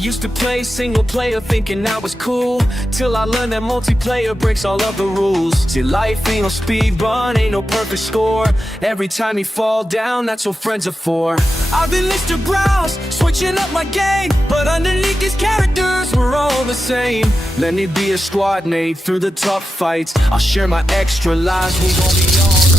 used to play single player thinking I was cool, till I learned that multiplayer breaks all of the rules. See, life ain't no speed run, ain't no perfect score. Every time you fall down, that's what friends are for. I've been Mr. Browse, switching up my game, but underneath these characters, we're all the same. Let me be a squad mate through the tough fights. I'll share my extra lives, we gon' be on.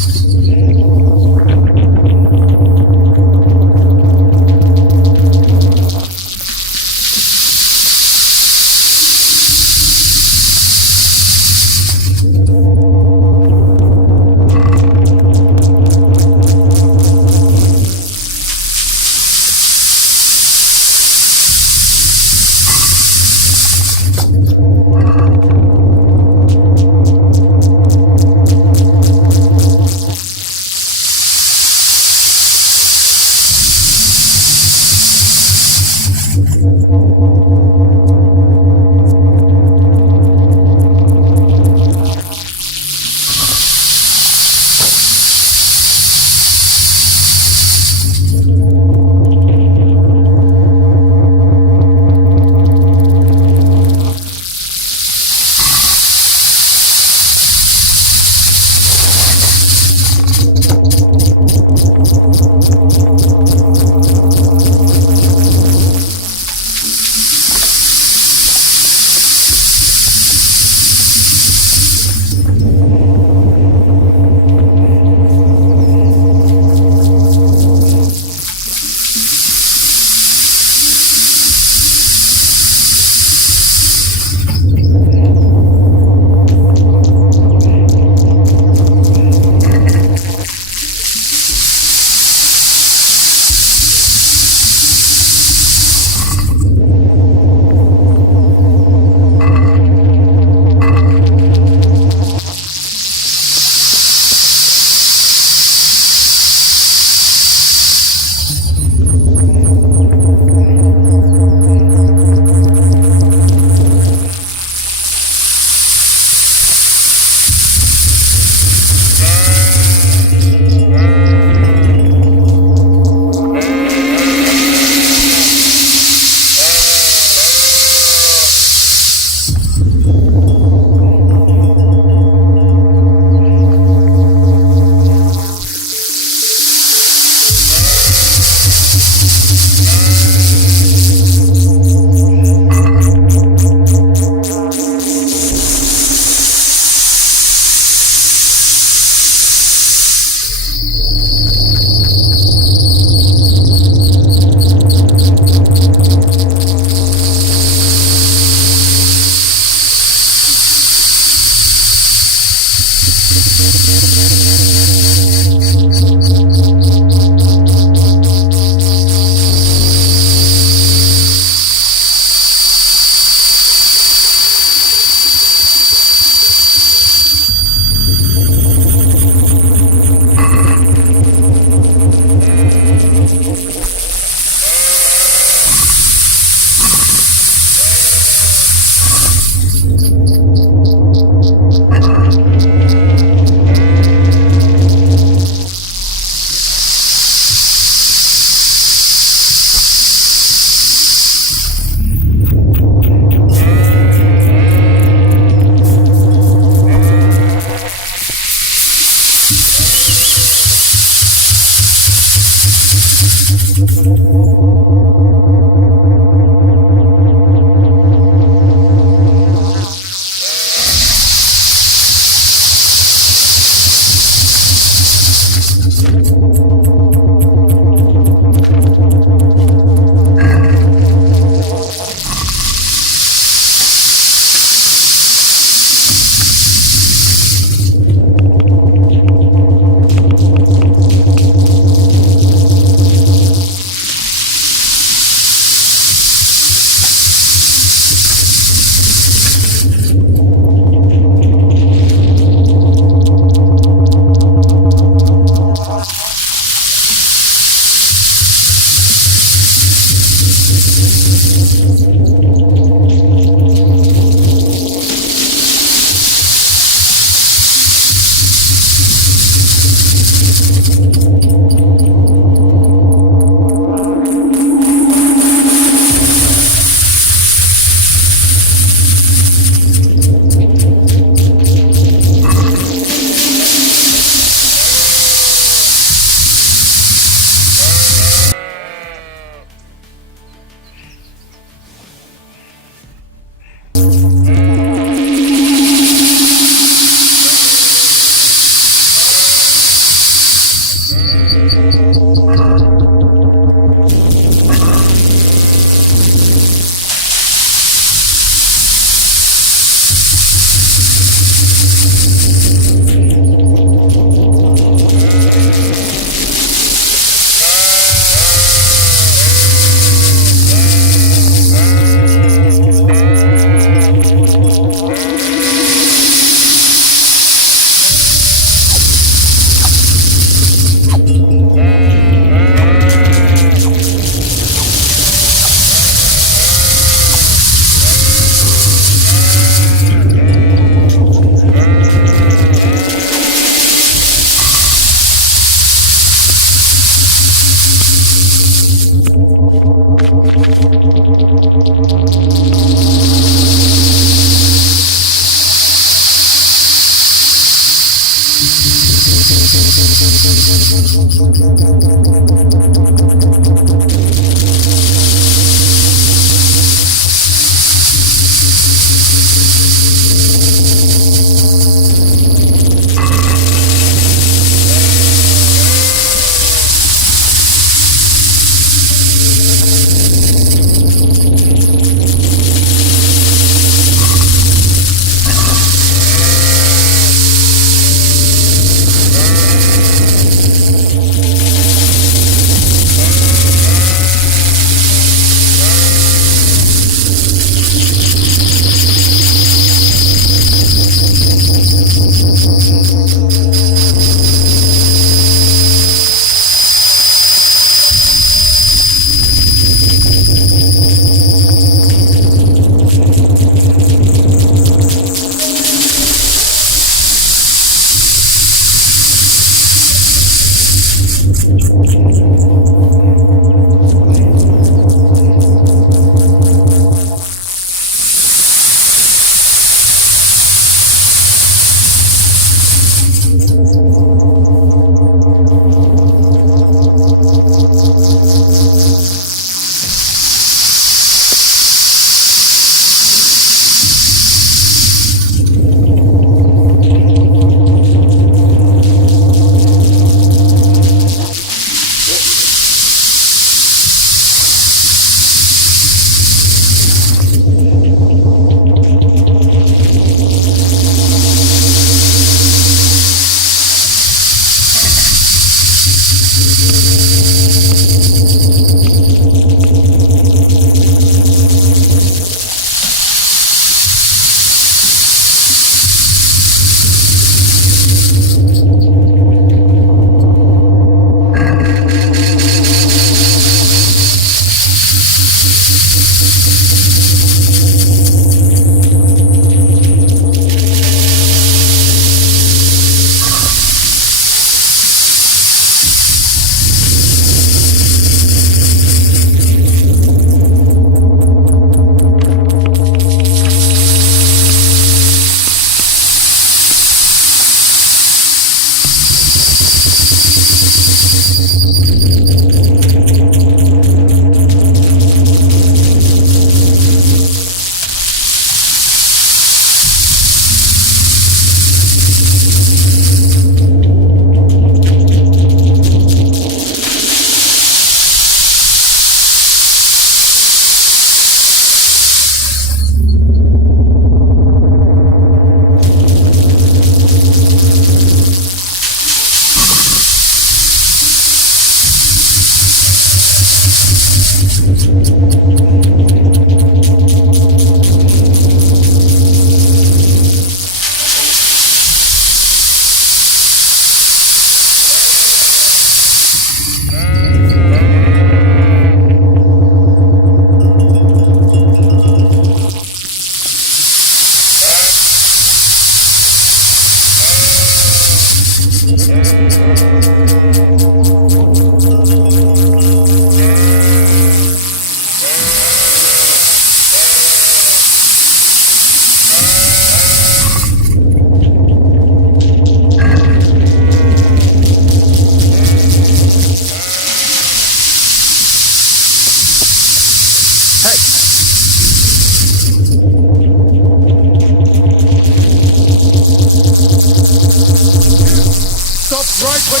Stop right when...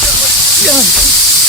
Yeah.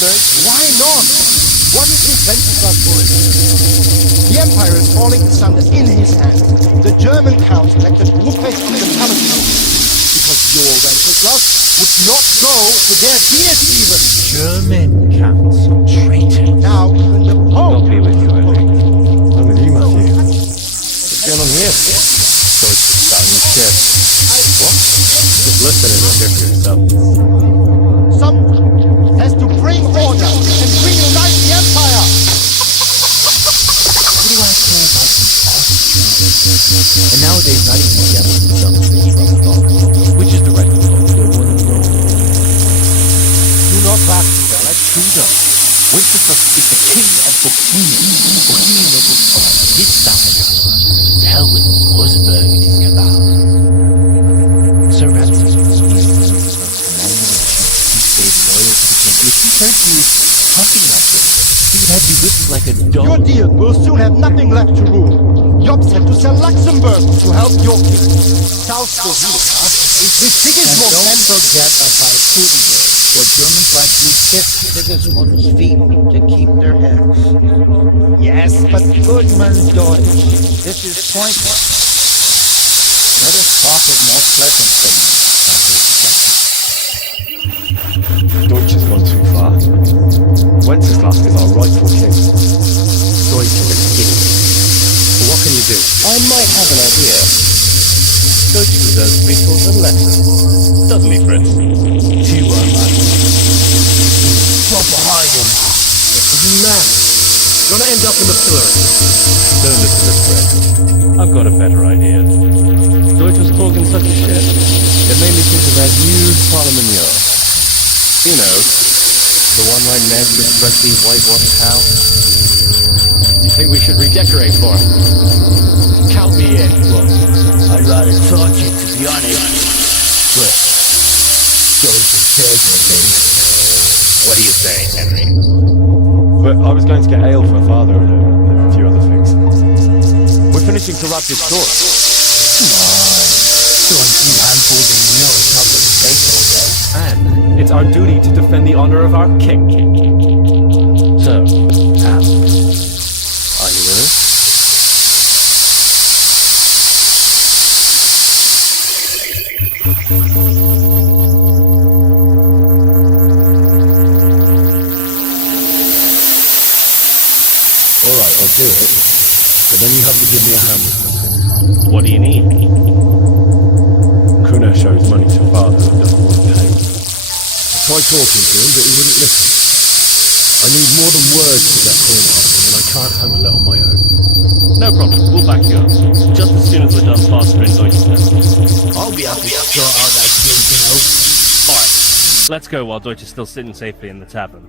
Why not? What is his vengeance us for it? The empire is falling asunder in his hands. The German count elected Ruprecht in the palace because your Wenceslas would not go to their peers even. German council traitor. Now even the Pope. Not be with you, Eric. I'm with you, Matthew. What's going on here? So it's the Spanish ship. What? Just listening to it for yourself. Some Bastard, let's do them. Winchester is the king of Bohemia. Bohemia are on his side. Hell with Wolfsburg and his cabal. Sir Ramses was stayed loyal to the king. If he heard you talking like this, he would have you whipped like a dog. Your deal will soon have nothing left to rule. Jobs had to sell Luxembourg to help your king. South Bohemia is the biggest And more don't forget about Gutenberg, where Germans like to kiss Sigismund's feet to keep their heads. Yes, but Goodman's Deutsch, this is pointless. Let us talk of more pleasant things. Deutsch has gone too far. Wenceslas is our rightful king. Deutsch is an idiot. But what can you do? I might have an idea. Deutsch deserves to be taught a lesson. Doesn't he, Fritz? Too much. Drop behind him. He's mad. You're gonna end up in the pillory. Don't listen to Fred. I've got a better idea. Deutsch was talking such a shit. It made me think of that huge Parliament. You know, the one right next to freshly whitewashed house. You think we should redecorate for him? Count me in. Look, I'd rather touch it, to be honest. But, Deutsch is certainly. What do you say, Henry? But I was going to get ale for father and a few other things. We're finishing to wrap this store. Come on. Don't you handfuls of milk not going to take all day. And it's our duty to defend the honor of our king. So, Al, are you with us? Alright, I'll do it. But then you have to give me a hand with something. What do you need? Kuna shows money to father and doesn't want to pay. I tried talking to him, but he wouldn't listen. I need more than words to get coin off him, and I can't handle it on my own. No problem, we'll back you up. Just as soon as we're done plastering Deutsch's house. I'll be happy to sort out that stinking out. Alright, let's go while Deutsch is still sitting safely in the tavern.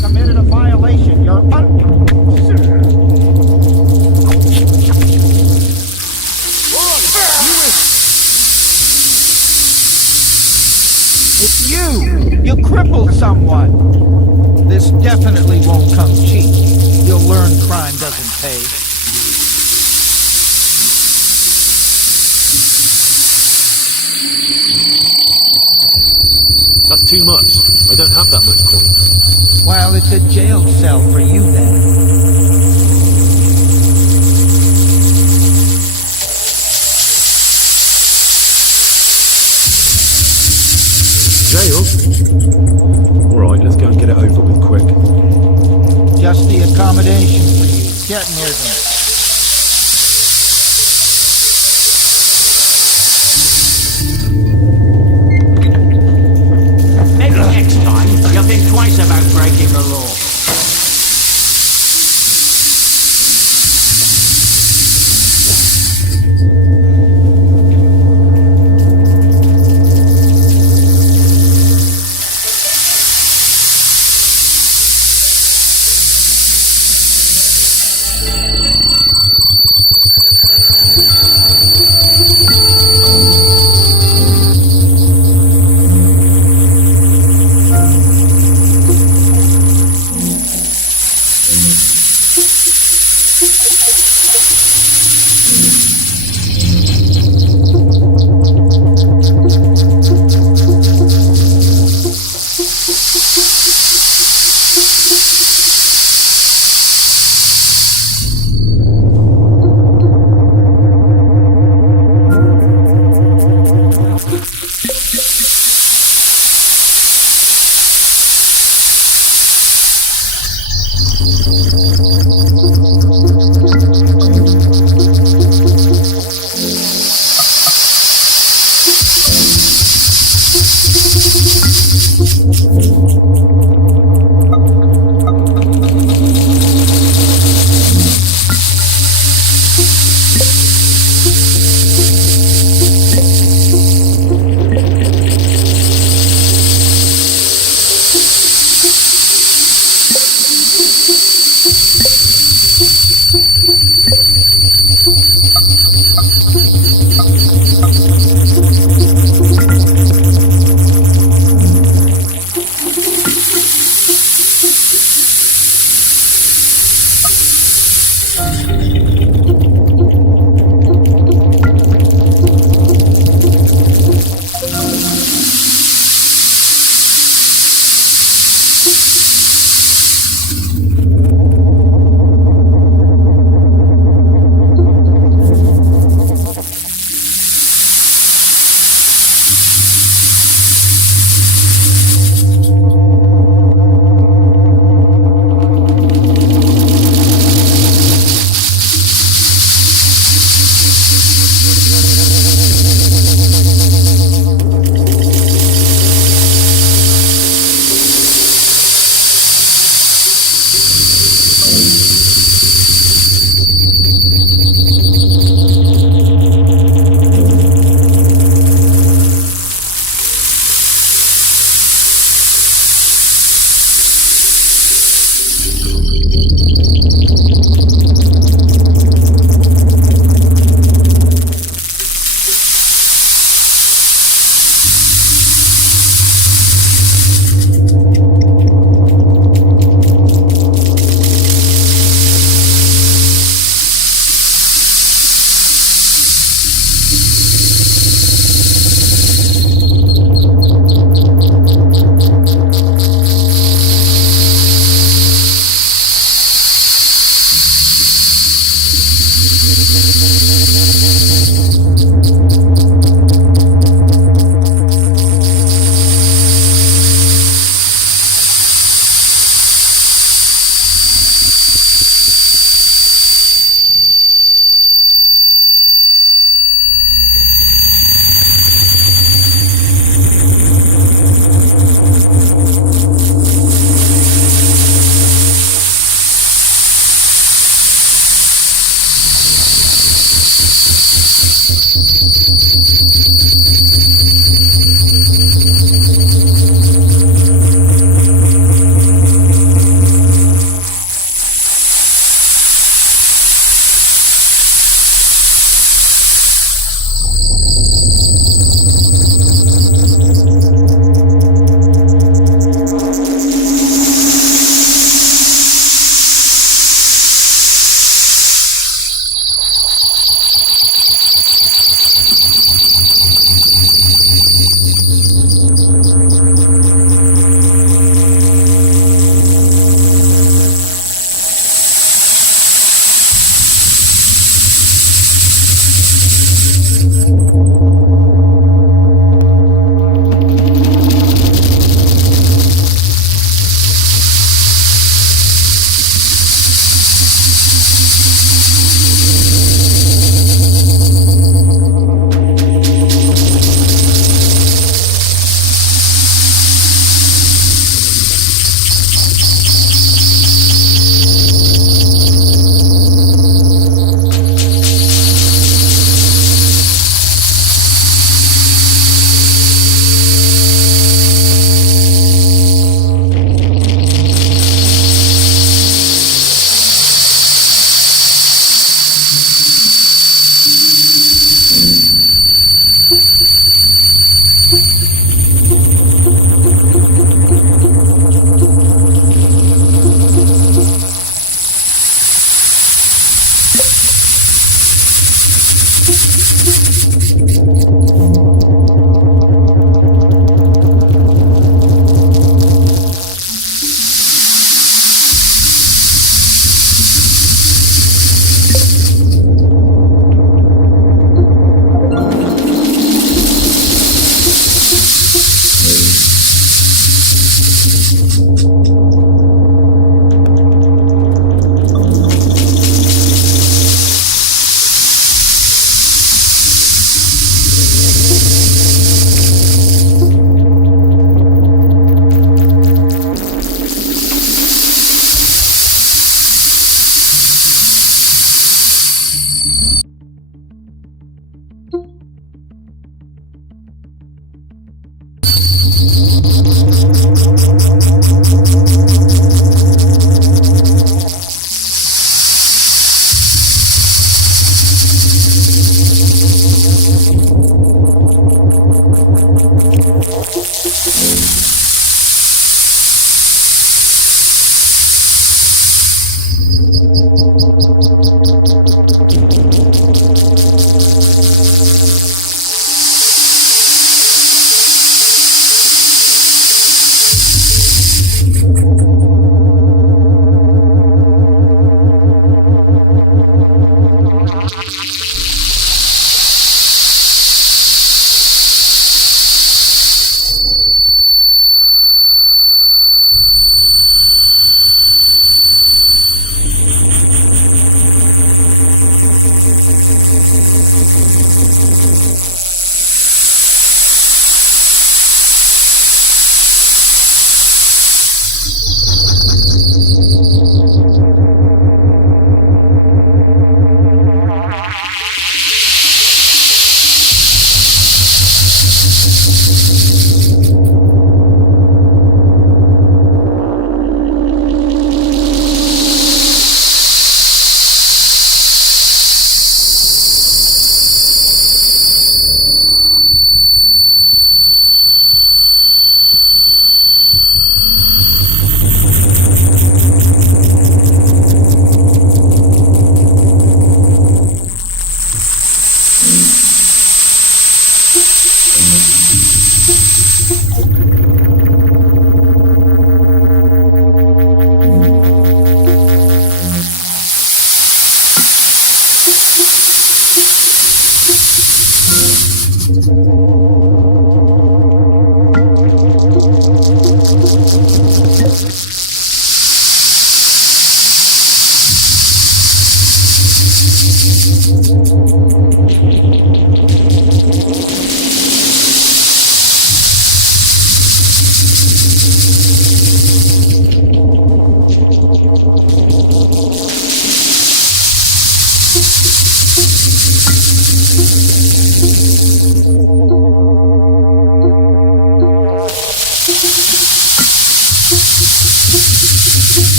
committed a violation. You're It's you! You crippled someone! This definitely won't come cheap. You'll learn crime doesn't pay. That's too much. I don't have that much coin. Well, it's a jail cell for you then. Jail? Alright, let's go and get it over with quick. Just the accommodation for you. Get moving. Maybe next time you'll think twice about breaking the law.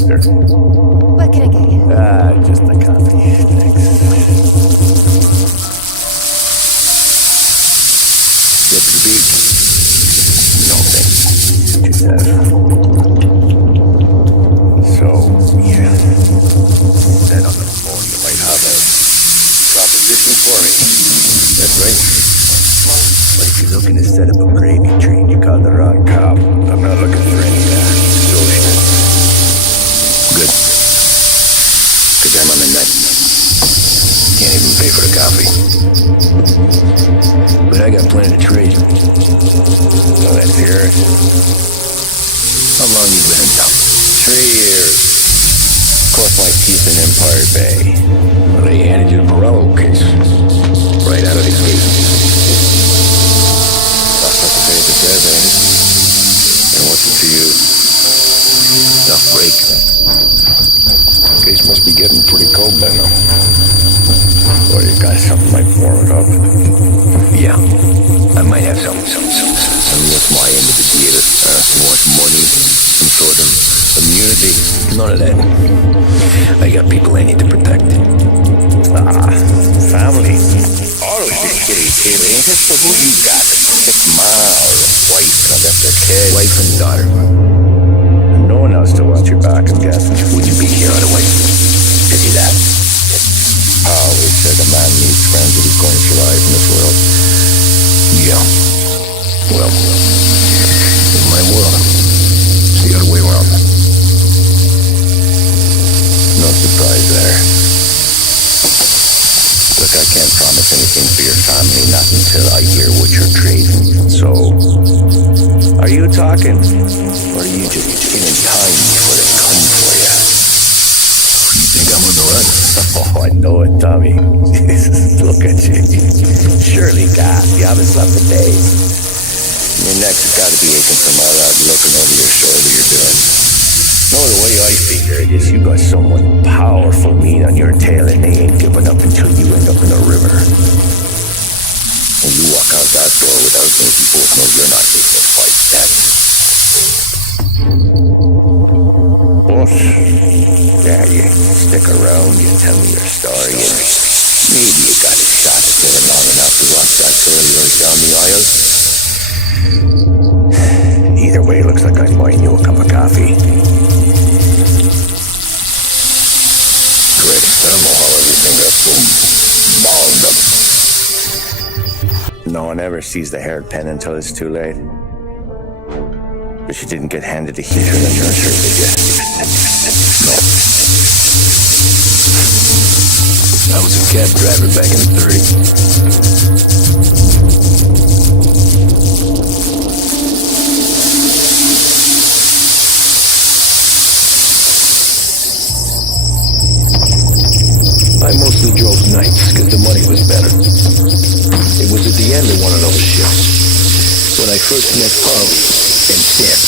What can I get you? Just a coffee. Thanks. Get to the beach. No thanks. Just So, yeah. Said on the phone you might have a proposition for me. That's right. But if you're looking to set up a gravy train, you called the wrong cop. I'm not looking for any socialists. Good. Cause I'm on the nut. Can't even pay for the coffee. But I got plenty to trade. So that's years. How long you been in town? 3 years. Of course, my teeth in Empire Bay. Well, they handed you the Morello case. Right out of the gate. That's what the paper says, ain't it? And what's it to you? Tough break. Case must be getting pretty cold by now. Or you got something like warm it up. Yeah, I might have some. What's my end of the deal? You want money? Some sort of immunity? None of that. I got people I need to protect. Family. Always been kitty tail, ain't it? So who you got? A sick ma or a wife and left their kid? Wife and daughter. And no one else to watch your back, I'm guessing. Would you be here otherwise? Pity that. I always said a man needs friends if he's going to survive in this world. Yeah. Well, in my world, it's the other way around. No surprise there. Look, I can't promise anything for your family, not until I hear what you're trading. So, are you talking? Or are you just killing time before they come for you? You think I'm on the run? Oh, I know it, Tommy. Look at you. Surely, God, you haven't slept for days. Your neck's got to be aching from all that looking over your shoulder you're doing. No, the way I figure it is you got someone powerful meat on your tail and they ain't giving up until you end up in a river. And you walk out that door without me, you both know you're not taking a fight. But, yeah, you stick around, you tell me your story, and maybe you got a shot at living long enough to watch that girl yours down the aisle. Either way, looks like I'm buying you a cup of coffee. Great, I don't know how everything got so balled up. No one ever sees the haired pen until it's too late. But you didn't get handed a heater in the nursery, did you? No. I was a cab driver back in the 30s. I mostly drove nights because the money was better. It was at the end of one of those shifts when I first met Harvey and Tim.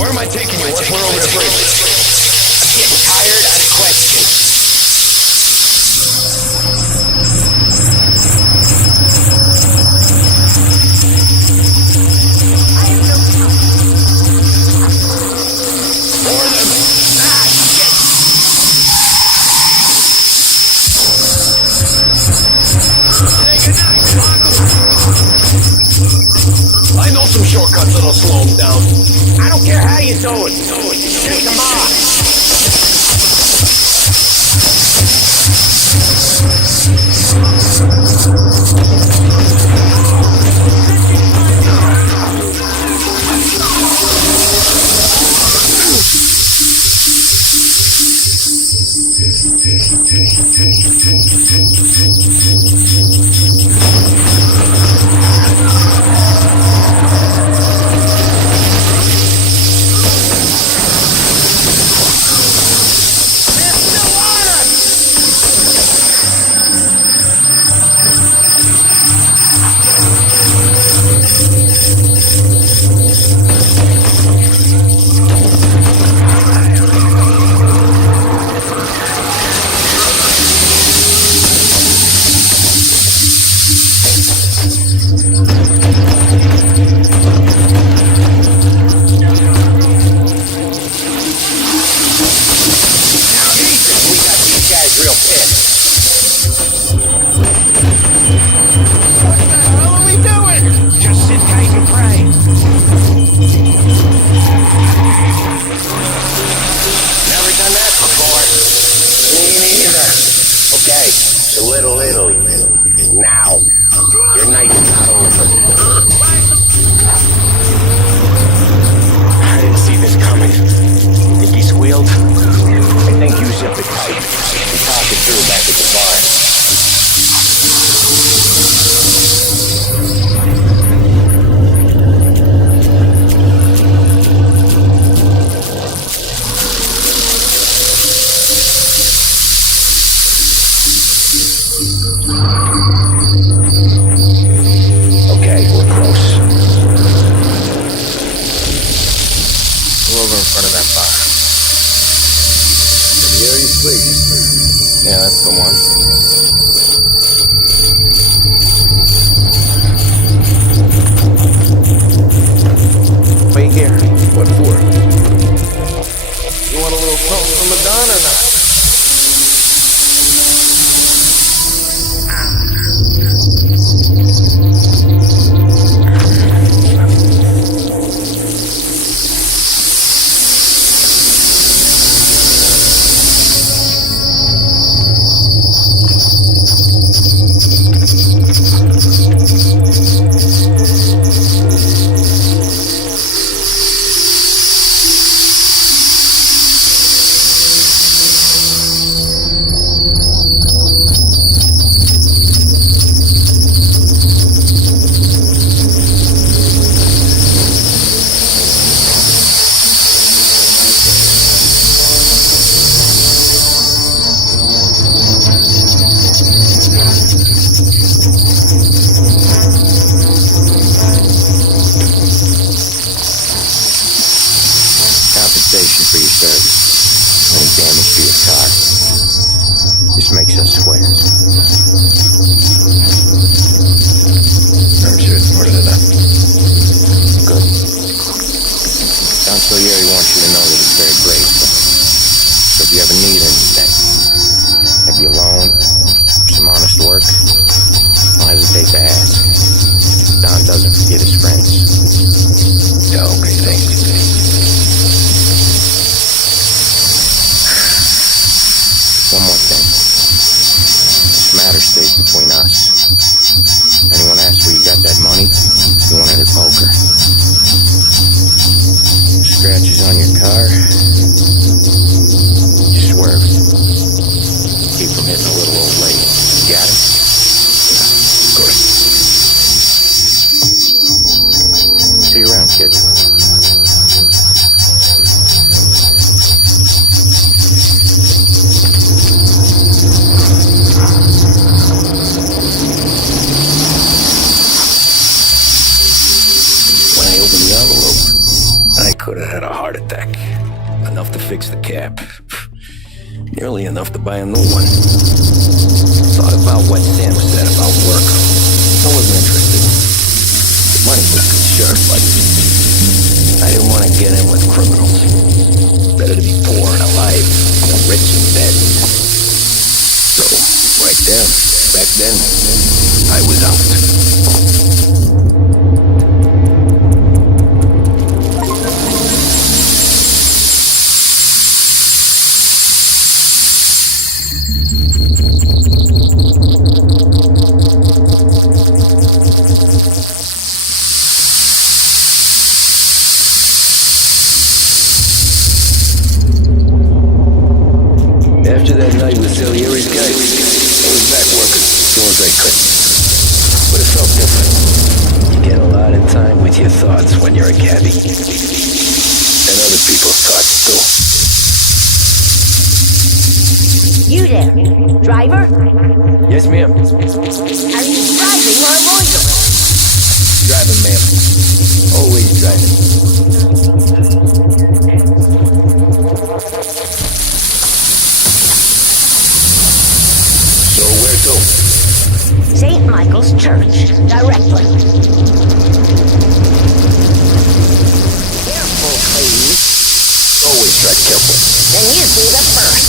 Where am I taking you? What's where doing? Take them off. Now, your night's not over. I didn't see this coming. Think he squealed? I think you zipped it tight and talked it through back at the bar. Yeah, that's the one. Wait here. What for? You want a little something from the Don or not? Compensation for your service. Any damage to your car. This makes us square. I'm sure it's more than enough. Good. Don Salieri wants you to know that he's very grateful. So if you ever need anything, maybe a loan, some honest work, don't hesitate to ask. Don doesn't forget his friends. Yeah, okay, thank you. One more thing. This matter stays between us. Anyone asks where you got that money, you want it at poker. Scratches on your car, you swerve. Keep from hitting a little old lady. Got it? Good. See you around, kid. I could have had a heart attack. Enough to fix the cap. Nearly enough to buy a new one. Thought about what Sam said about work. I wasn't interested. The money was good, sure, but I didn't want to get in with criminals. Better to be poor and alive than rich and dead. So, right there, back then, I was out. as I could. But it felt different. You get a lot of time with your thoughts when you're a cabbie. And other people's thoughts, too. You there, driver? Yes, ma'am. Are you driving or loitering? Driving, ma'am. Always driving. So where to? St. Michael's Church, directly. Careful, please. Always try careful. Then you do the first.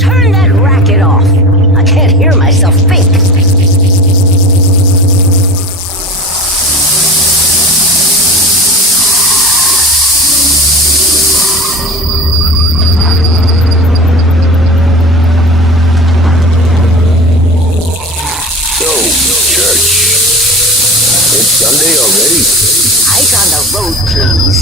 Turn that racket off. I can't hear myself think. It's Sunday already. Eyes on the road, please.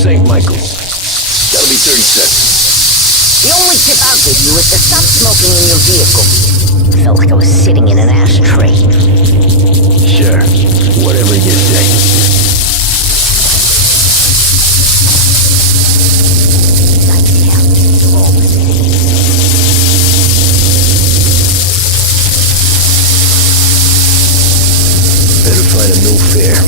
St. Michael's. That'll be 30 cents. The only tip I'll give you is to stop smoking in your vehicle. Felt like I was sitting in an ashtray. Sure. Whatever you say. Better find a new fare.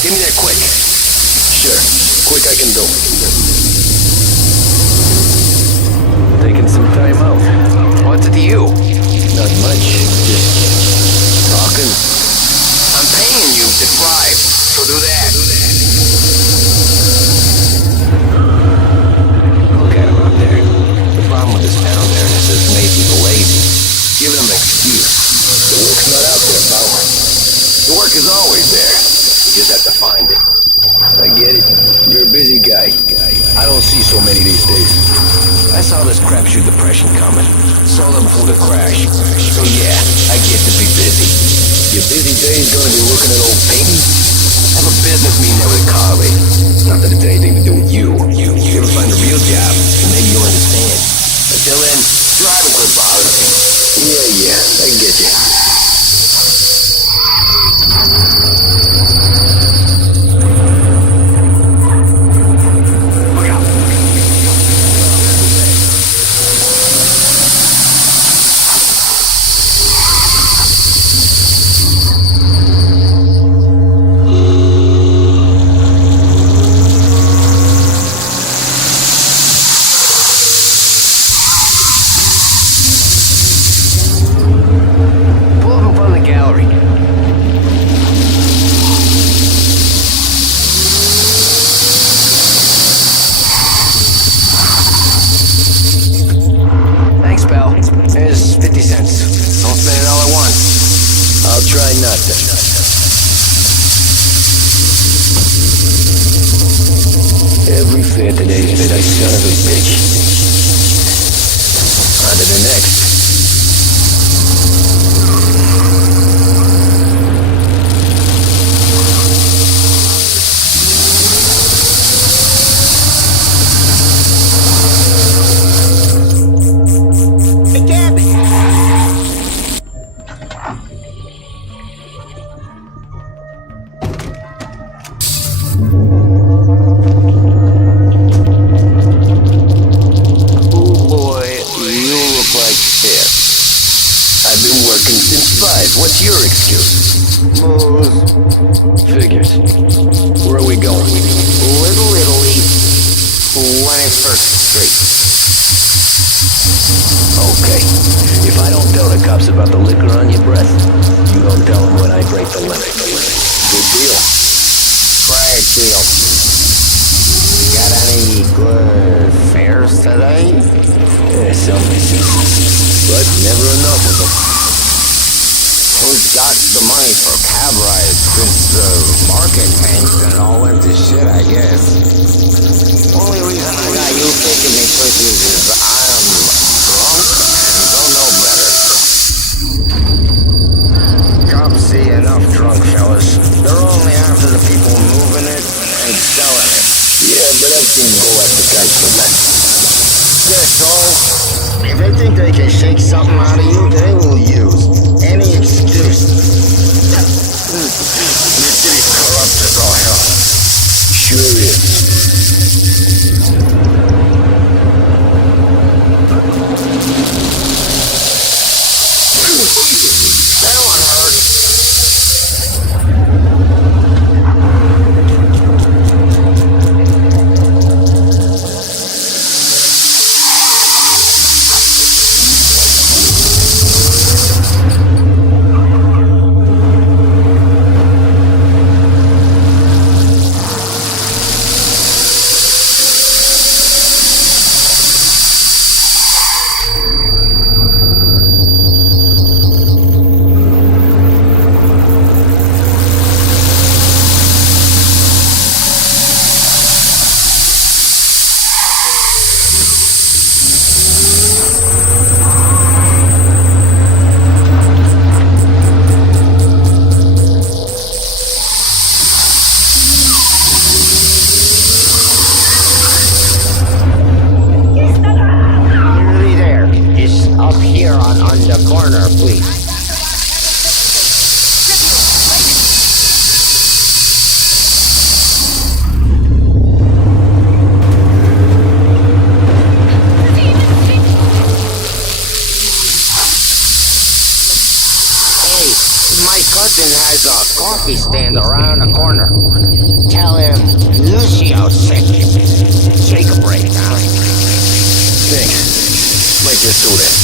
Give me that quick. Sure. Quick I can do. Taking some time out. What's it to you? Not much. Just talking. I'm paying you to drive, so do that. Look at him out there. The problem with this town there is it's made people lazy. Give them an excuse. The work's not out there, pal. The work is always there. You just have to find it. I get it. You're a busy guy. I don't see so many these days. I saw this crapshoot depression coming. Saw them before the crash. So yeah, I get to be busy. Your busy day is gonna be looking at old paintings? Have a business meeting with Carly. Not that it's anything to do with you. You ever find a real job, and maybe you'll understand. Until then, driving could bother me. Yeah, I get you. Every fair today's bit, I son of a bitch. On to the next. What's your excuse? Figures. Where are we going? Little Italy, 21st Street. Okay. If I don't tell the cops about the liquor on your breath, you don't tell them when I break the limit. Good deal. Great deal. Got any good fares today? Yeah, some. But never enough of them. Who's got the money for cab rides since the market tanked and it all went to shit, I guess? Only reason I got you taking me places is I'm drunk and don't know better. Cops see enough drunk fellas. They're only after the people moving it and selling it. Yeah, but I've seen them go after guys for that. That's all. If they think they can shake something out of you, they will use any excuse. This city's corrupt as all hell. coffee stand around the corner. Tell him Lucio's sick. Take a break, huh? Thanks. Might just do that.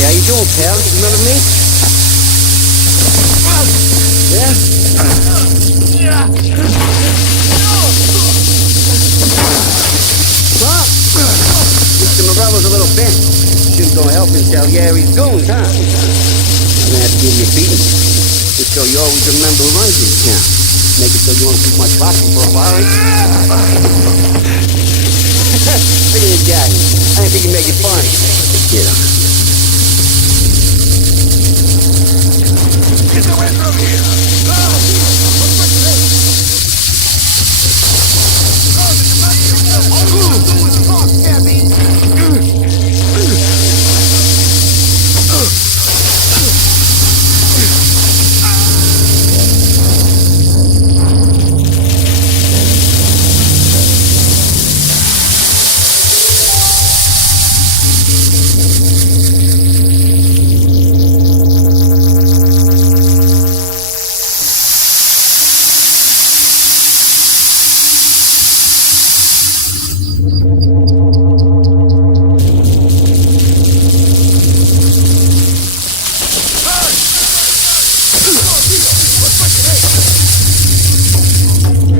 Hey, how you doing, pal? Remember me? Yeah? Mr. Morello's a little bent. Shouldn't go help him tell Gary's goons, huh? I'm gonna have to give you a beating. Just so you always remember who runs this town. Make it so you won't keep much pocket for a while. Look at this guy. I didn't think he'd make it fun. Get him. Get away from here!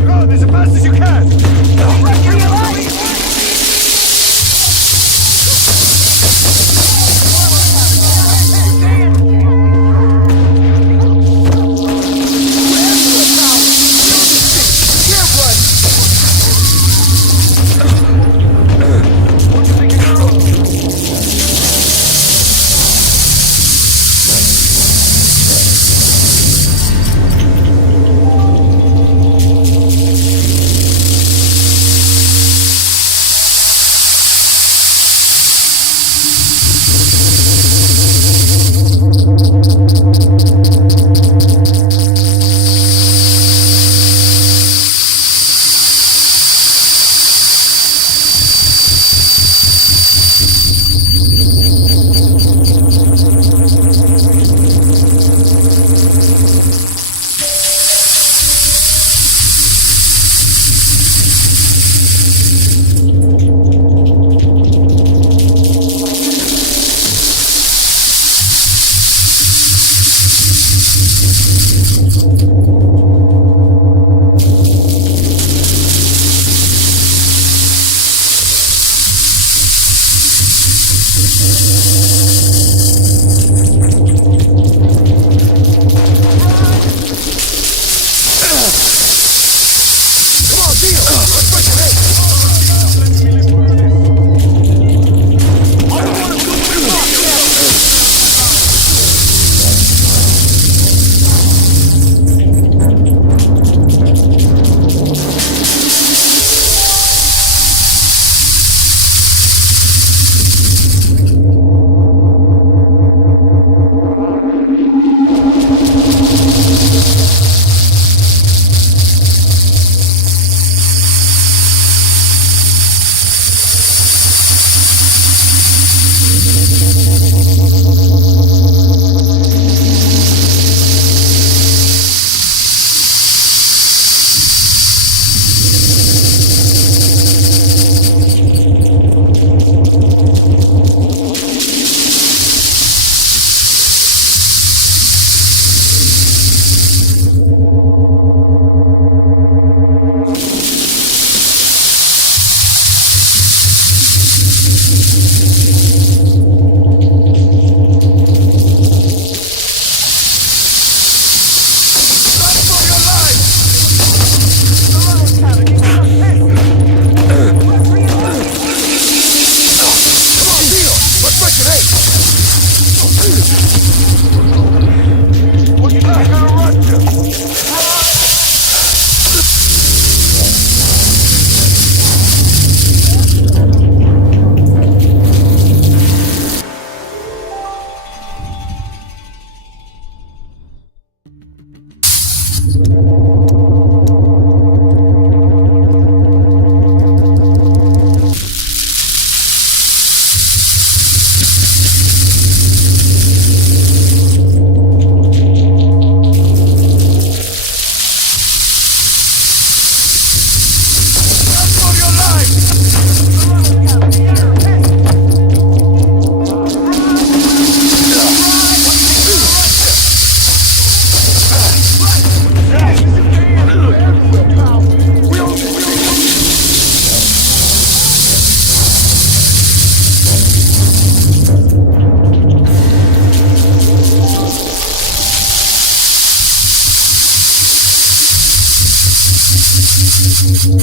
Run as fast as you can! Wreck your life! Wait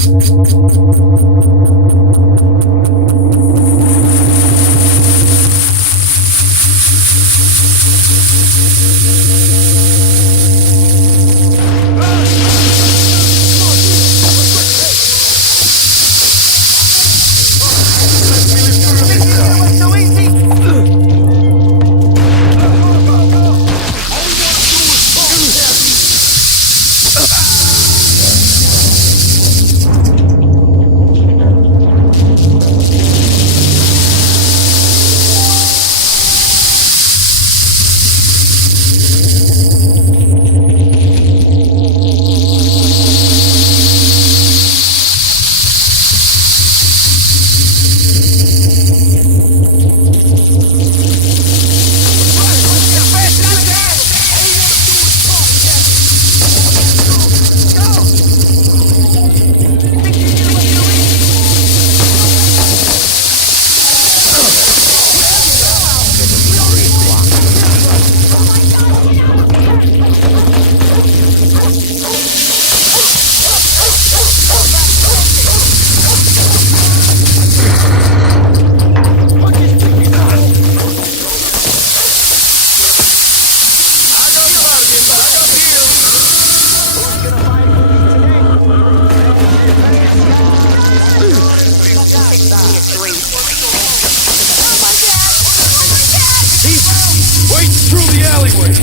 through the alleyway!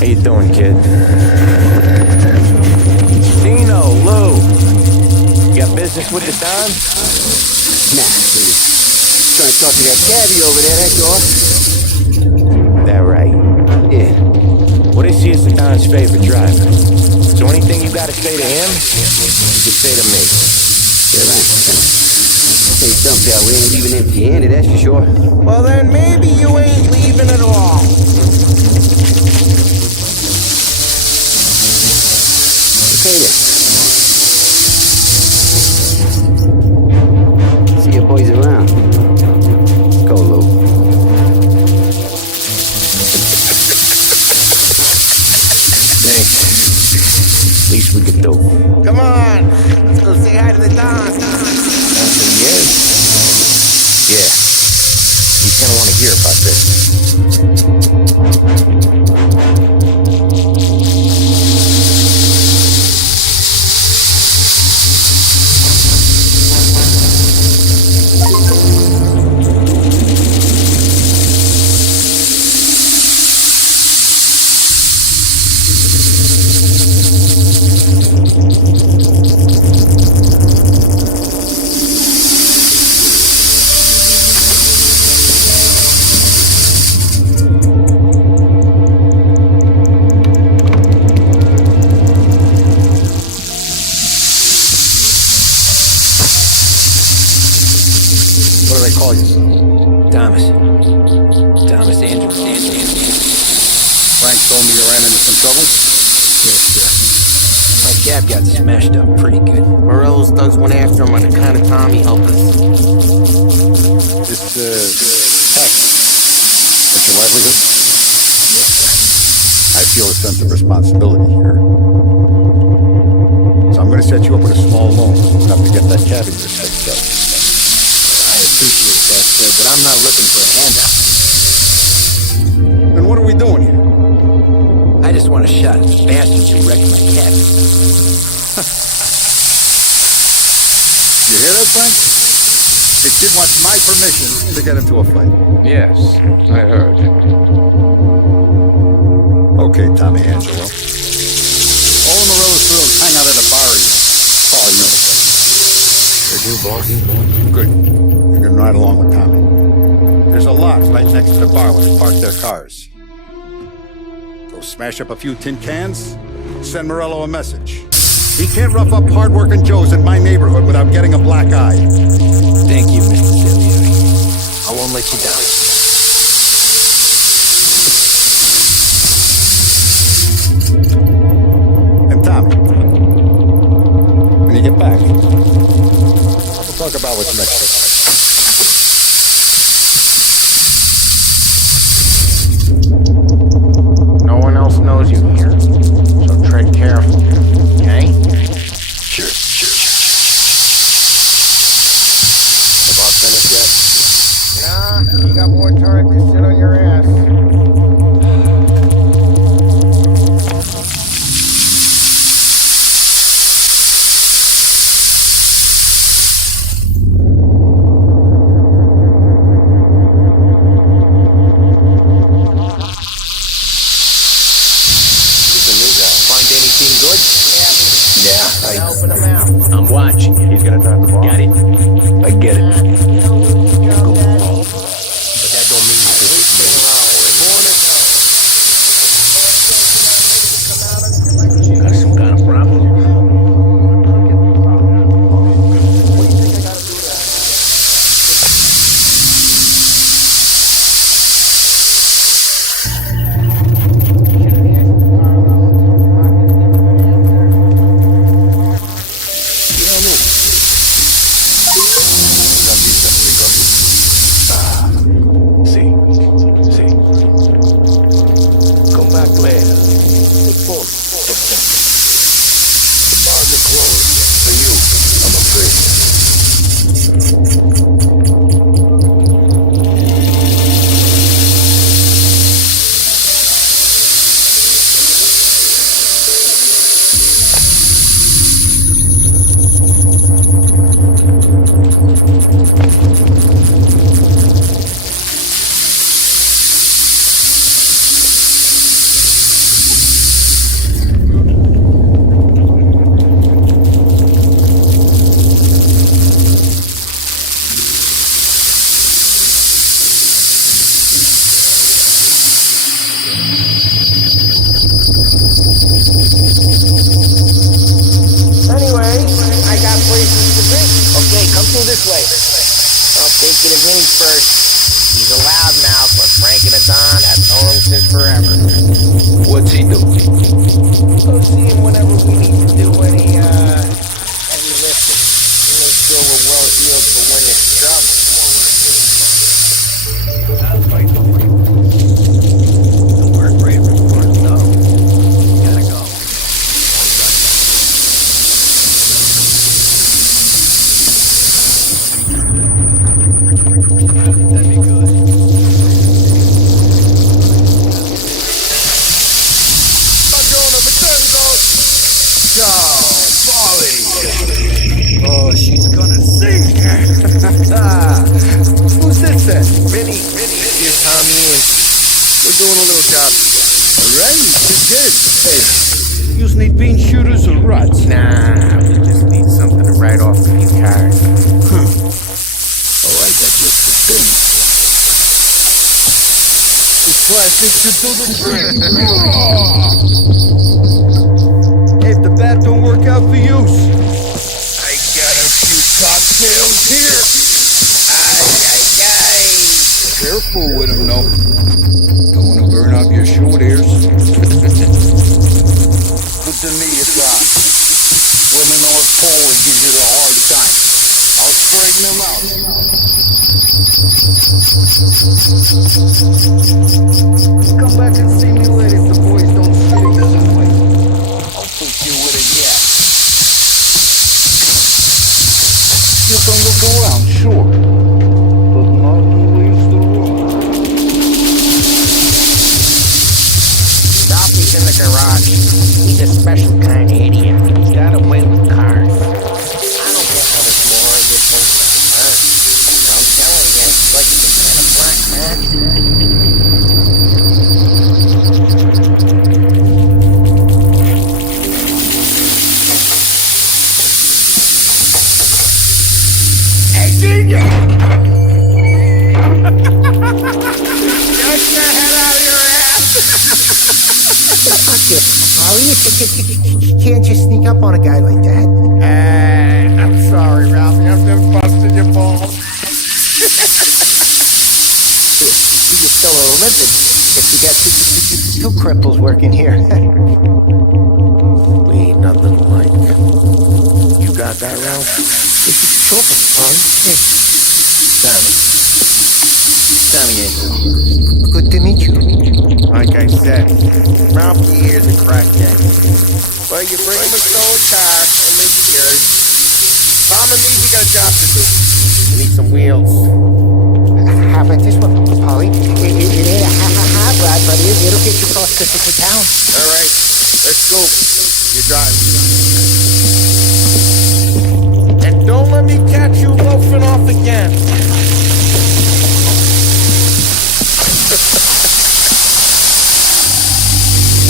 How you doing, kid? Dino, Lou. You got business with the Don? Nah, trying to talk to that cabbie over there, that's all. That right? Yeah. What is he as the Don's favorite driver? So anything you gotta say to him, you can say to me. Yeah, right. Say something, we ain't leaving empty-handed, that's for sure. Well, then maybe you ain't leaving at all. Okay then. See your boys around. Go, Lou. Thanks. Least we could do. Come on, let's go Morello. Say hi to the Don. Yes. Yeah. He's gonna want to hear about this. What do they call you? Thomas Andrews. Frank told me you ran into some trouble? Yes, sir. My cab got smashed up pretty good. Morello's thugs went after him on account of Tommy helped us. This, taxi. That's your livelihood? Yes, sir. I feel a sense of responsibility here. So I'm going to set you up with a small loan enough to get that cab of yours fixed up. I appreciate that, sir, but I'm not looking for a handout. Then what are we doing here? I just want a shot at the bastards who wrecked my cab. You hear that, Frank? This kid wants my permission to get into a fight. Yes, I heard. Okay, Tommy Angelo. All the Morello's girls hang out at a bar here. Paul, you know the place. They do, boss. Good. You can ride along with Tommy. There's a lot right next to the bar where they park their cars. Go smash up a few tin cans, send Morello a message. He can't rough up hard-working Joes in my neighborhood without getting a black eye. Thank you, Mr. Salieri. I won't let you down. And Tommy, when you get back, we'll talk about what's next. No one else knows you here, so tread careful, okay? Sure. About finished yet? Nah, you got more time to sit on your ass. Open him out. I'm watching. He's gonna talk to boss. Got it? I get it. Go ball. But that don't mean you could just got some kind of problem. Tommy in. We're doing a little job together. Alright, good. Hey, You need bean shooters or ruts? nah, we just need something to write off a few cards. Oh, I got just the thing. Plastic to do the trick. If the bat don't work out for you, I got a few cocktails here. careful with them, no. Don't want to burn up your shoulders. Put the knee aside. Swimming North Pole will give you the hard time. I'll straighten them out. Come back and see me later if the boys don't spit in your way. I'll put you with a yak. You can look around, sure. But not leaves the room. Ralphie's in the garage. He's a special kind of idiot. He's got a way with cars. I don't get how this moron gets things done. I'm telling you, it's like some kind of black magic. Hey, Junior! Get your head out of your ass! Fuck you, Ollie. You can't just sneak up on a guy like that. I'm sorry, Ralphie. I've been busting your balls. We were still Olympic if we got two cripples working here. We ain't nothing alike. You got that, Ralph? Sure, Ollie. Hey, Tommy. good to meet you. Like I said, Ralphie here's a crackhead. Well, you bring him a stolen car, he'll make it yours. Tom and me, we got a job to do. We need some wheels. How about this one, Polly? It ain't a hot rod, but it'll get you across to town. All right, let's go. You're driving. And don't let me catch you loafing off again.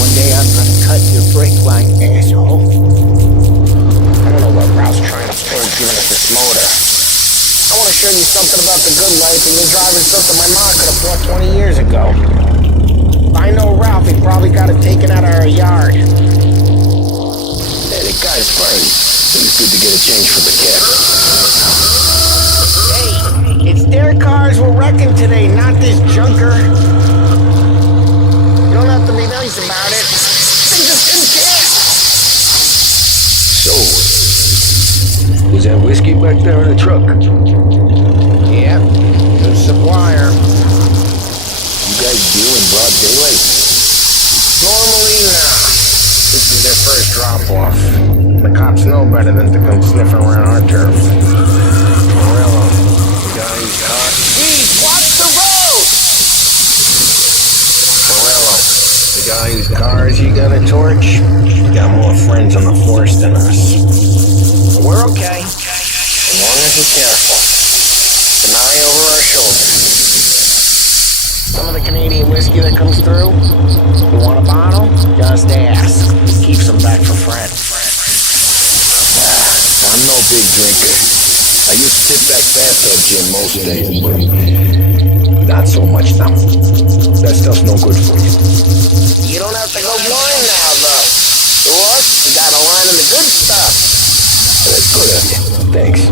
One day I'm gonna cut your brake line, asshole. I don't know what Ralph's trying to say giving us this motor. I want to show you something about the good life, and you're driving something my mom could have bought 20 years ago. If I know Ralph, he probably got it taken out of our yard. Hey, the guy's fine. It's good to get a change for the cat. Hey, it's their cars we're wrecking today, not this junker. You don't have to be nice about it. They just didn't care. So, was that whiskey back there in the truck? Yep, the supplier. You guys deal in broad daylight? Normally, nah. This is their first drop-off. The cops know better than to come sniffing around our turf. Morello, the guy who's caught. Please, watch the road! Morello, the guy whose cars you gonna torch, he got more friends on the force than us. But we're okay, as long as we're careful. An eye over our shoulder. Some of the Canadian whiskey that comes through, you want a bottle? Just ask. Keeps them back for friends. I'm no big drinker. I used to sit back bathtub gin most days, but not so much now. That stuff's no good for you. You don't have to go blind now, though. Look, you got a line of the good stuff. That's good of you. Thanks.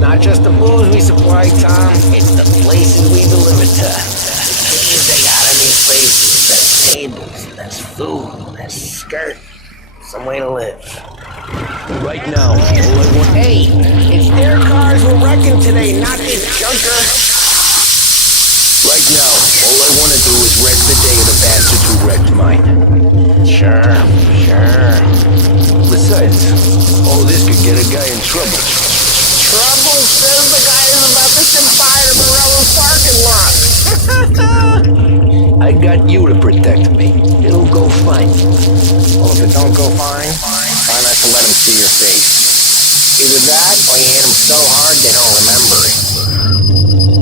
Not just the booze we supply, Tom. It's the places we deliver to. The kids they got in these places. There's tables, there's food, there's skirt. Some way to live. Right now, Hey, it's their cars we're wrecking today, not this junker. right now, all I want to do is wreck the day of the bastards who wrecked mine. Sure. Besides, all this could get a guy in trouble. Trouble says the guy is about to set fire to Morello's parking lot. I got you to protect me. It'll go fine. Well, if it don't go fine, try not to let them see your face. Either that, or you hit them so hard they don't remember it.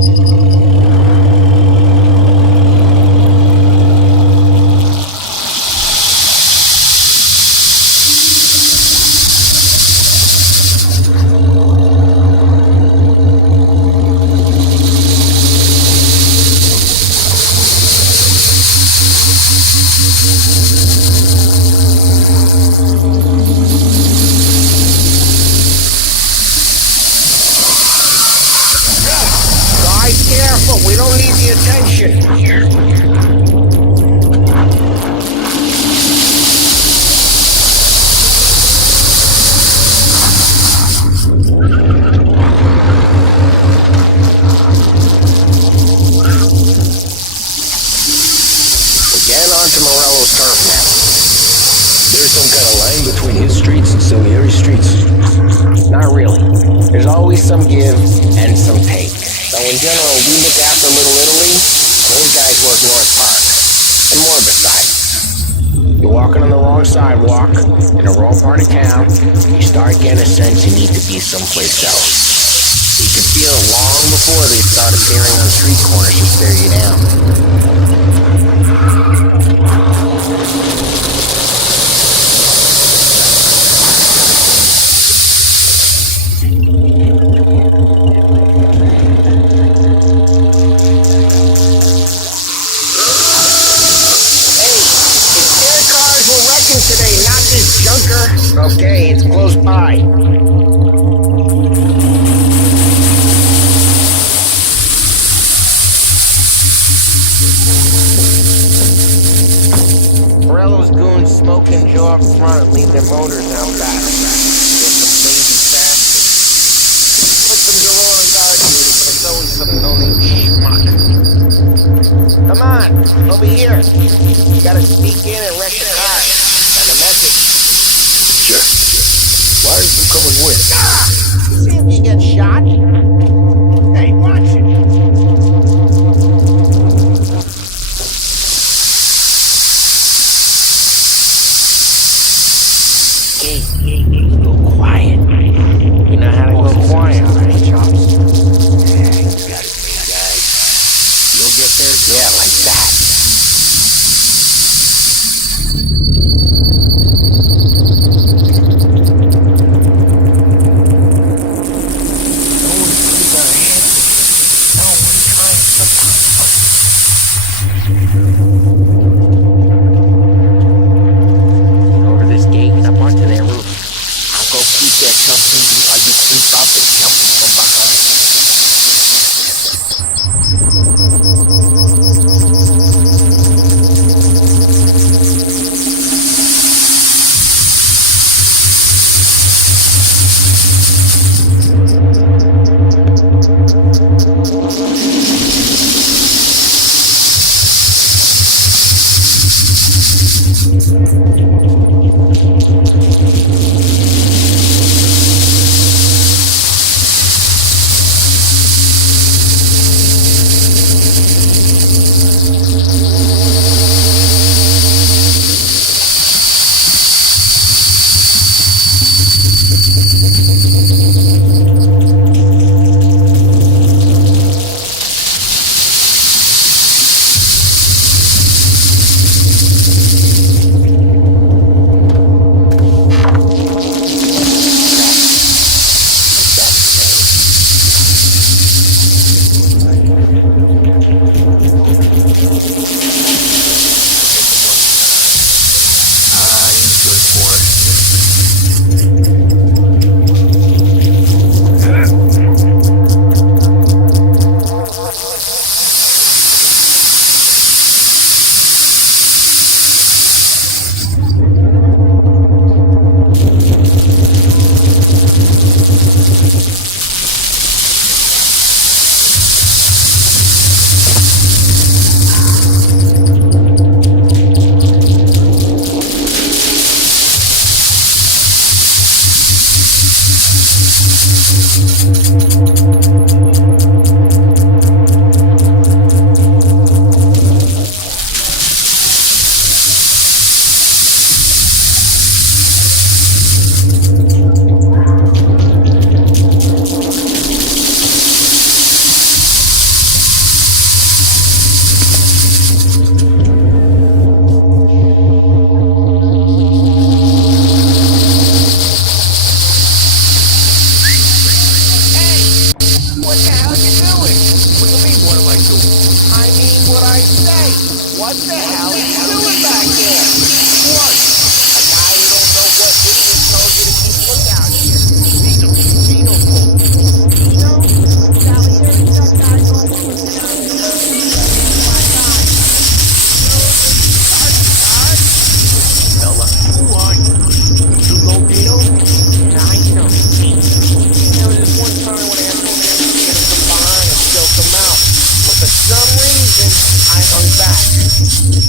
Guys, careful. We don't need the attention. Onto Morello's turf now. There's some kind of line between his streets and Salieri streets. Not really. There's always some give and some take. So in general, we look after Little Italy, and those guys work North Park. And more besides. You're walking on the wrong sidewalk, in the wrong part of town, you start getting a sense you need to be someplace else. You can feel it long before they start appearing on street corners to stare you down. Today, not this junker. Okay, it's close by. Morello's goons smoke and Joe up front and leave their motors out back. Get some lazy bastards. Put some gorilla on guard duty, but it's always some no-name schmuck. Come on, over here. You gotta sneak in and wreck the car. Sure. Why are you coming with? See if you get shot. Hey, watch it. Hey, go quiet. You know how to go quiet, right, Chops? Yeah, you got it, big guy. You'll get there, yeah, like that.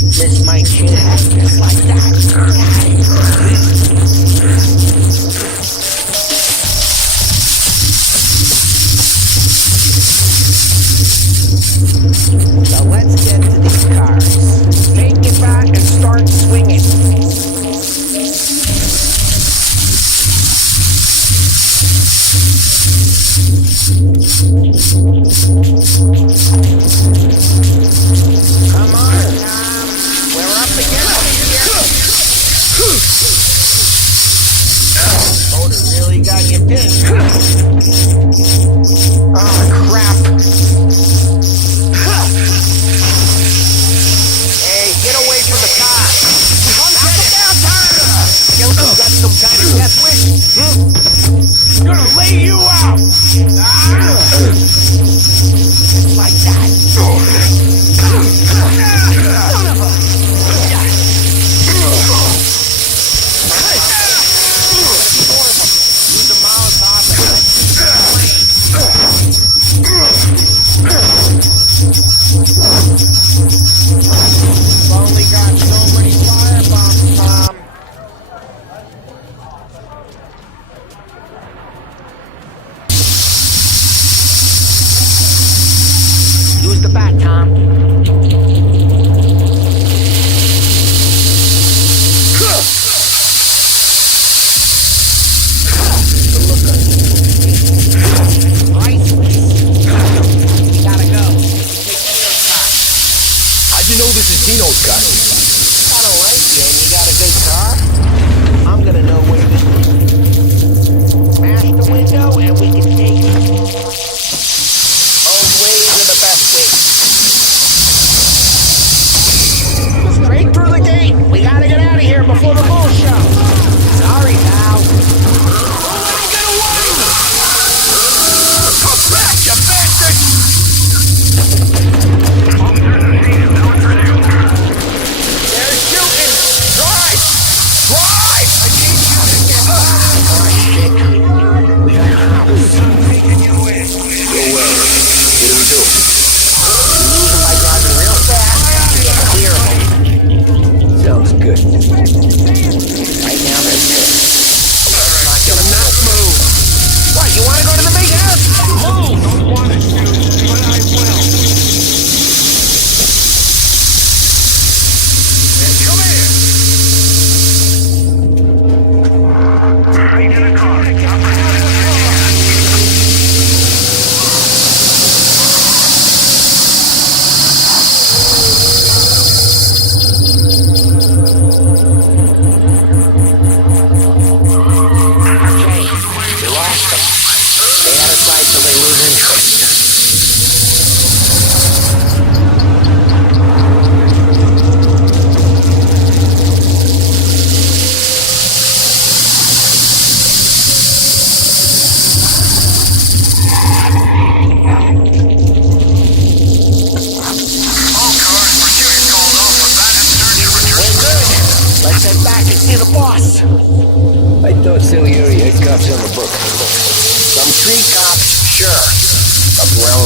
Miss my chance, just like that. So let's get to these cars. Take it back and start swinging. Come on, Tom. We're up against it here. Motor really got you pissed. Oh, crap. Hey, get away from the car. Come get it down, Tom. You got some kind of death wish? Gonna lay you out. Just like that. Son of a... Use a Molotov and only got so many firebombs, Tom. Use the bat, Tom. This is Dino's car. I don't like you, and you got a good car. I'm gonna know where this is. Smash the window, and we can take it. Both ways are the best ways. Straight through the gate. We gotta get out of here before the bull show. Sorry, pal. Get away! Come back, you bastard! Sounds good. Right now they're pissed. Let's not get them move. What, you want to go to the big house? Move! Don't want to shoot, but I will. Come here! I get a car.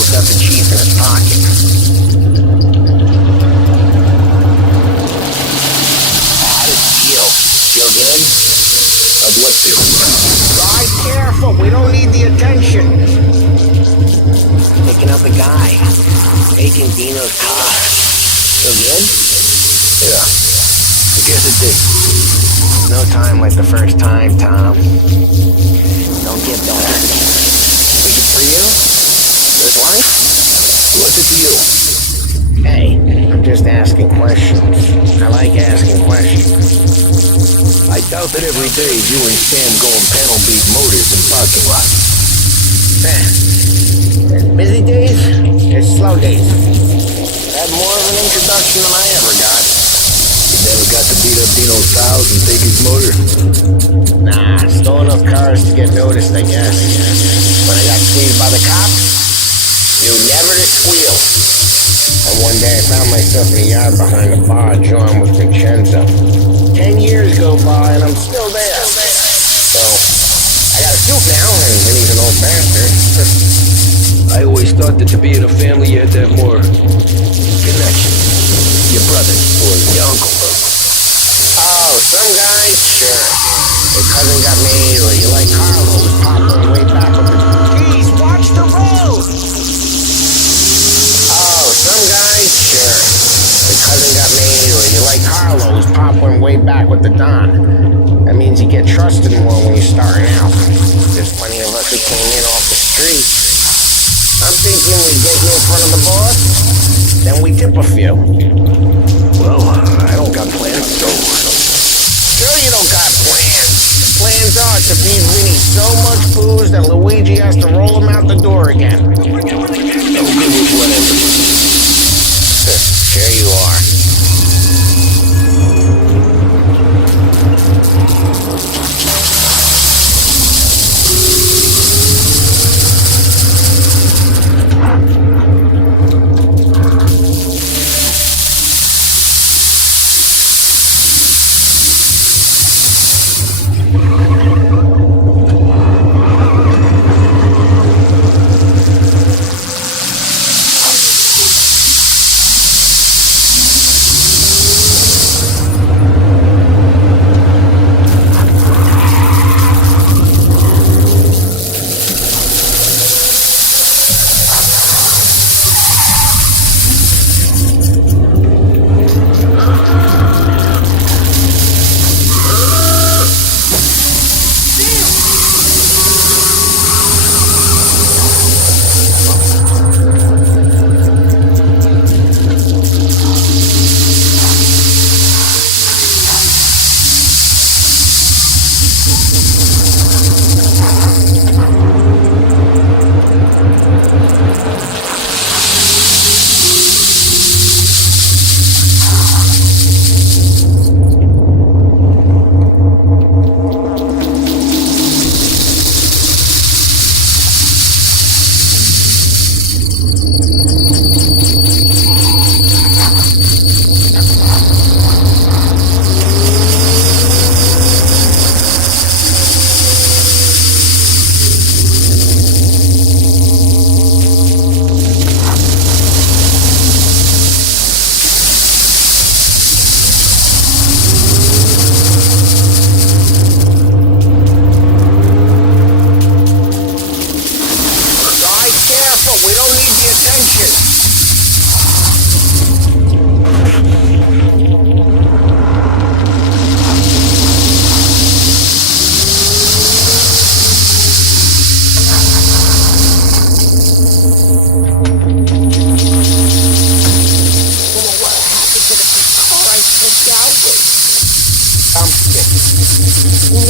Got the chief in his pocket. How does it feel? Feel good? How'd what feel? Ride careful, we don't need the attention. Picking up a guy. Taking Dino's car. Feel good? Yeah. I guess it did. No time like the first time, Tom. Don't get better. Is it for you? His life? What's it to you? Hey, I'm just asking questions. I like asking questions. I doubt that every day you and Sam go and panel beat motors in parking lots. There's busy days, there's slow days. Had more of an introduction than I ever got. You never got to beat up Dino's tiles and take his motor? Nah, stole enough cars to get noticed, I guess. When I got squeezed by the cops, knew never to squeal. And one day I found myself in a yard behind a bar, John with Vincenzo. 10 years go by and I'm still there. So, I got a suit now, and then he's an old bastard. I always thought that to be in a family you had to have more connection. You your brothers or your uncle? Oh, some guys? Sure. Your cousin got made, or you like Carlo was popping way back with the... Jeez, watch the road! Oh, some guys? Sure. Your cousin got made, or you like Carlo was popping way back with the Don. That means you get trusted more when you're starting out. There's plenty of us who came in off the street. I'm thinking we get you in front of the boss, then we tip a few. Well, I don't got plans, so... Sure you don't got plans. Plans are to feed Vinny so much booze that Luigi has to roll him out the door again. I'm good with whatever. Sure you are.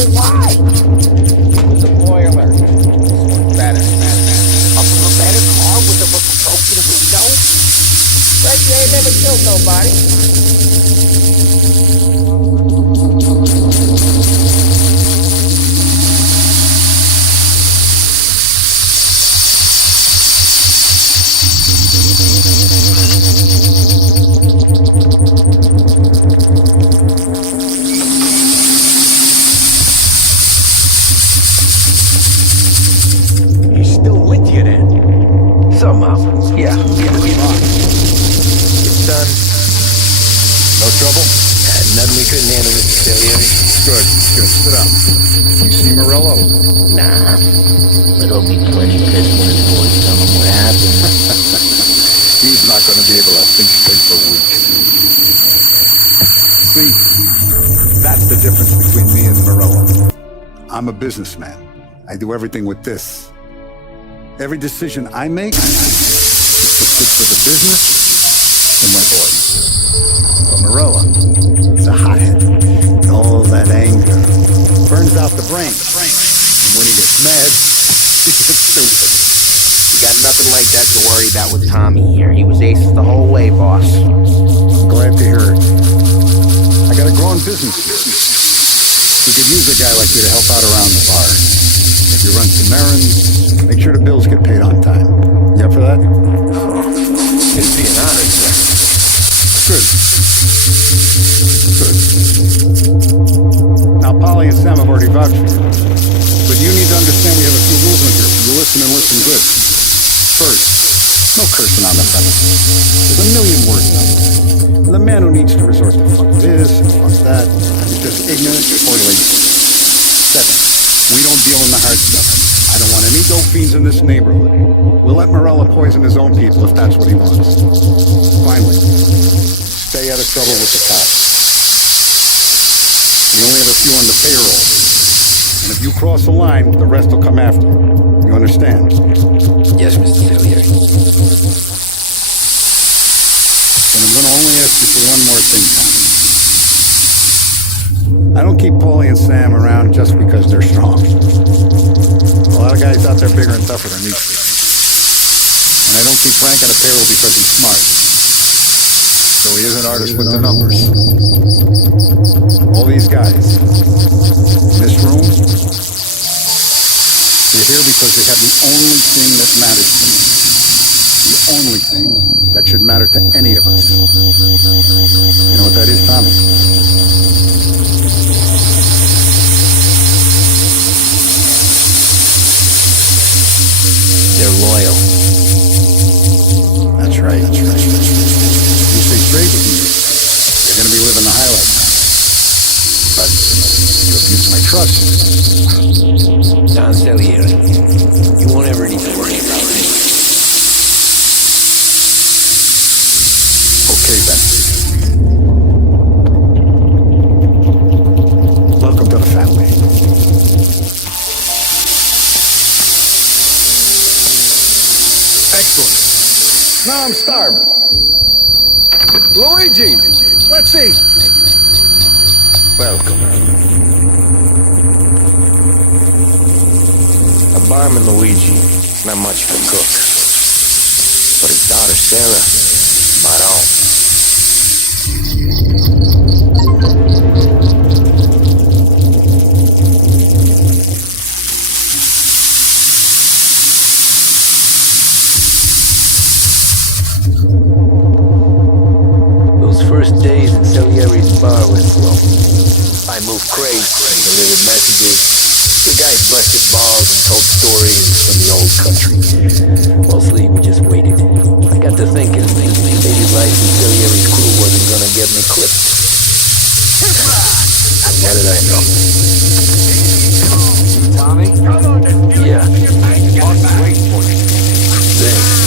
Why? It's a boiler. This one's better. Up from a better car with a broken window? But you ain't never killed nobody. Yeah. It's done. No trouble? Nothing we couldn't handle, Mr. Salieri. Good. Sit down. You see Morello? Nah. But he'll be plenty pissed when his boys tell him what happened. He's not going to be able to think straight for weeks. See, that's the difference between me and Morello. I'm a businessman. I do everything with this. Every decision I make is good for the business and my boys. But Morella, he's a hothead. And all that anger burns out the brain. And when he gets mad, he gets stupid. You got nothing like that to worry about with Tommy here. He was aces the whole way, boss. I'm glad to hear it. I got a growing business here. We could use a guy like you to help out around the bar. If you run some errands, make sure the bills get paid on time. You up for that? It'd be an honor, sir. Good. Now, Polly and Sam have already vouched for you. But you need to understand we have a few rules in here. You listen and listen good. First, no cursing on the premises. There's a million words on it. And the the man who needs to resort to fuck this, fuck that, is just ignorant or lazy. 7, we don't deal in the hard stuff. I don't want any dope fiends in this neighborhood. We'll let Morella poison his own people if that's what he wants. Finally, stay out of trouble with the cops. We only have a few on the payroll. And if you cross the line, the rest will come after you. You understand? Yes, Mr. Salieri. And I'm going to only ask you for one more thing, Tommy. I don't keep Paulie and Sam around just because they're strong. A lot of guys out there bigger and tougher than these two. And I don't keep Frank on the payroll because he's smart. So he is an artist with the numbers. All these guys in this room, they're here because they have the only thing that matters to me. The only thing that should matter to any of us. You know what that is, Tommy? They're loyal. That's right. You stay straight with me, you're going to be living the high life. But you abuse my trust. Don Salieri, you won't ever need to worry about it. Okay, then. Welcome to the family. Excellent. Now I'm starving. Luigi, let's eat. Welcome. A barman Luigi, not much of a cook. But his daughter Sarah, spot on. Those first days in Salieri's bar were slow. I moved crates and delivered messages. The guys busted balls and told stories from the old country. Mostly we just waited. I got to thinking, maybe life in Salieri's crew wasn't gonna get me clipped. What did I know? Tommy? Yeah. Wait for you. Thanks.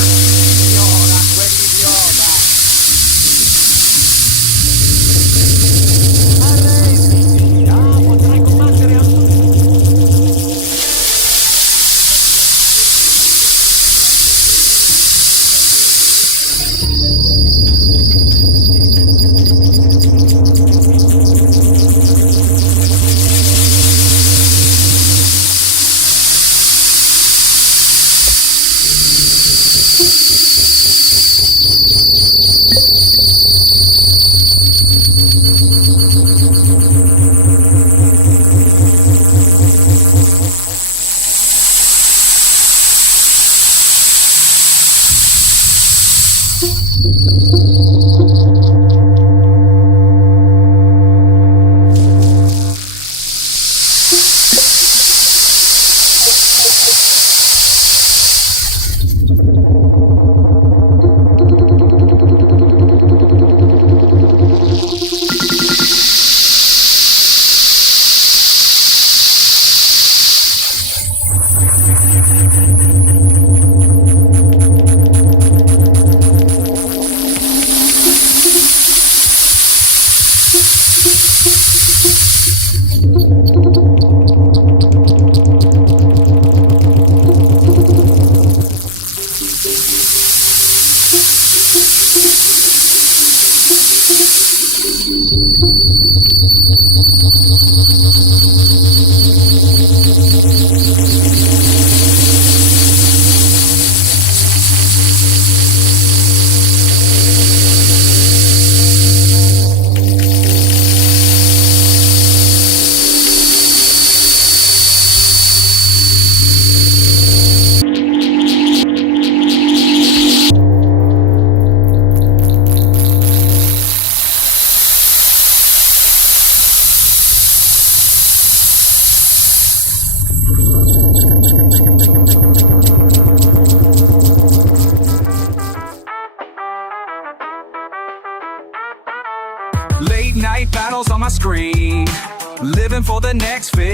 screen, living for the next fit.